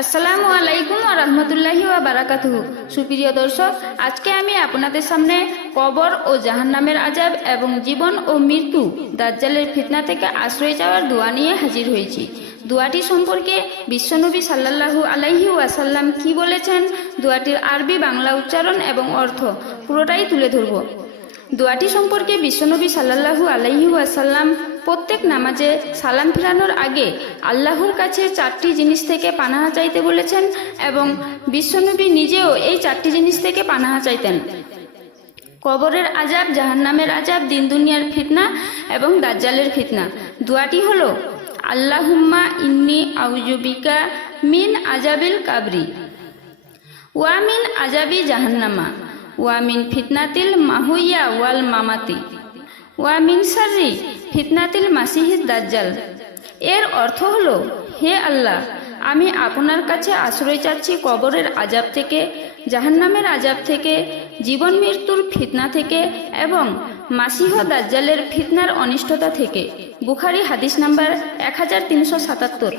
আসসালামু আলাইকুম ওয়া রাহমাতুল্লাহি ওয়া বারাকাতুহু। সুপ্রিয় দর্শক, আজকে আমি আপনাদের সামনে কবর ও জাহান্নামের আযাব এবং জীবন ও মৃত্যু দাজ্জালের ফিতনা থেকে আশ্রয় চাওয়ার দোয়া নিয়ে হাজির হয়েছি। দোয়াটি সম্পর্কে বিশ্বনবী সাল্লাল্লাহু আলাইহি ওয়াসাল্লাম কি বলেছেন, দোয়াটির আরবি বাংলা উচ্চারণ এবং অর্থ পুরোটাই তুলে ধরব। দোয়াটি সম্পর্কে বিশ্বনবী সাল্লাল্লাহু আলাইহি ওয়াসাল্লাম প্রত্যেক নামাজে সালাম ফিরানোর আগে আল্লাহর কাছে 4টি জিনিস থেকে পানাহা চাইতে বলেছেন এবং বিশ্বনবী নিজেও এই 4টি জিনিস থেকে পানাহা চাইতেন: কবরের আযাব, জাহান্নামের আযাব, দিন দুনিয়ার ফিতনা এবং দাজ্জালের ফিতনা। দোয়াটি হলো আল্লাহুম্মা ইন্নী আউযু বিকা মিন আযাবিল কাবরি ওয়া মিন আযাবি জাহান্নামা ওয়া মিন ফিতনাতিল মাহুইয়া ওয়াল মামাতি ওয়া মিন শাররি ফিতনাতিল মাসিহিদ দাজ্জাল। এর অর্থ হলো, হে আল্লাহ, আমি আপনার কাছে আশ্রয় চাচ্ছি কবরের আযাব থেকে, জাহান্নামের আযাব থেকে, জীবন মৃত্যুর ফিতনা থেকে এবং মাসিহ দাজ্জালের ফিতনার অনিষ্টতা থেকে। বুখারী হাদিস নাম্বার 1377।